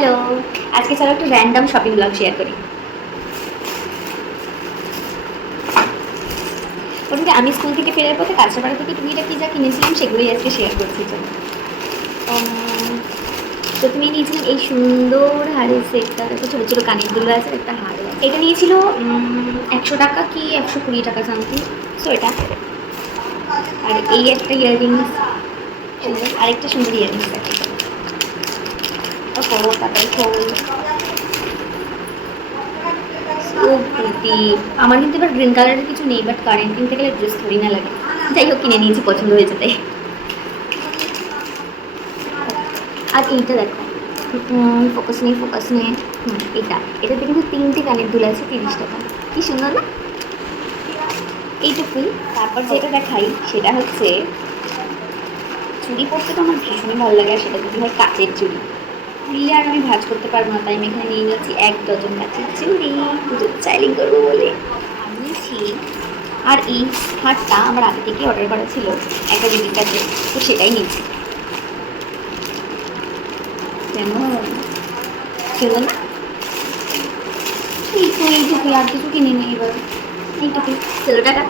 Hello, আজকে চলো একটু র্যান্ডম শপিং ব্লগ শেয়ার করি। প্রথমে আমি স্কুল থেকে ফেরার পথে কাঁচরাপাড়া থেকে টুকিটাকি যা কিনেছিলাম সেগুলোই আজকে শেয়ার করছি। চলো, প্রথমে নিয়েছিলাম এই সুন্দর হারের সেটটা, দেখো ছোটো ছোটো কানের দুল আছে, একটা হার। এটা নিয়েছিল 100 টাকা কি 120 টাকা সামথিং। সো এটা, আর এই একটা ইয়াররিংস সুন্দর, আরেকটা সুন্দর ইয়াররিংস আছে। ও তারপরে খোল, ও প্রীতি। আমার কিন্তু এবার গ্রিন কালারের কিছু নেই, বাট কারেন্ট কিনতে গেলে ড্রেস থরি না লাগে। যাই হোক, কিনে নিয়েছি, পছন্দ হয়েছে তাই। আর এইটা দেখো, ফোকাস নেই। এটাতে কিন্তু 3টে কানের দুল আছে, 30 টাকা। কি সুন্দর না? এইটুকুই। তারপর যেটা দেখাই সেটা হচ্ছে চুড়ি পরতে তো আমার ভীষণই ভালো লাগে, আর সেটা যদি হয় কাচের চুড়ি। চুড়ি আর আমি ভাঁজ করতে পারবো না, তাই আমি এখানে নিয়ে নিচ্ছি 1 ডজন কাচের চুড়ি, পুজোর স্টাইলিং করবো বলে নিয়েছি। আর এই হারটা আমার আগে থেকে অর্ডার করা ছিল একটা দিদির কাছে, তো সেটাই নিয়েছি। কেমন সুন্দর না? এইটুকুই, আর কিছু কিনে নিই এবার। এইটুকুই, চলো টাটা।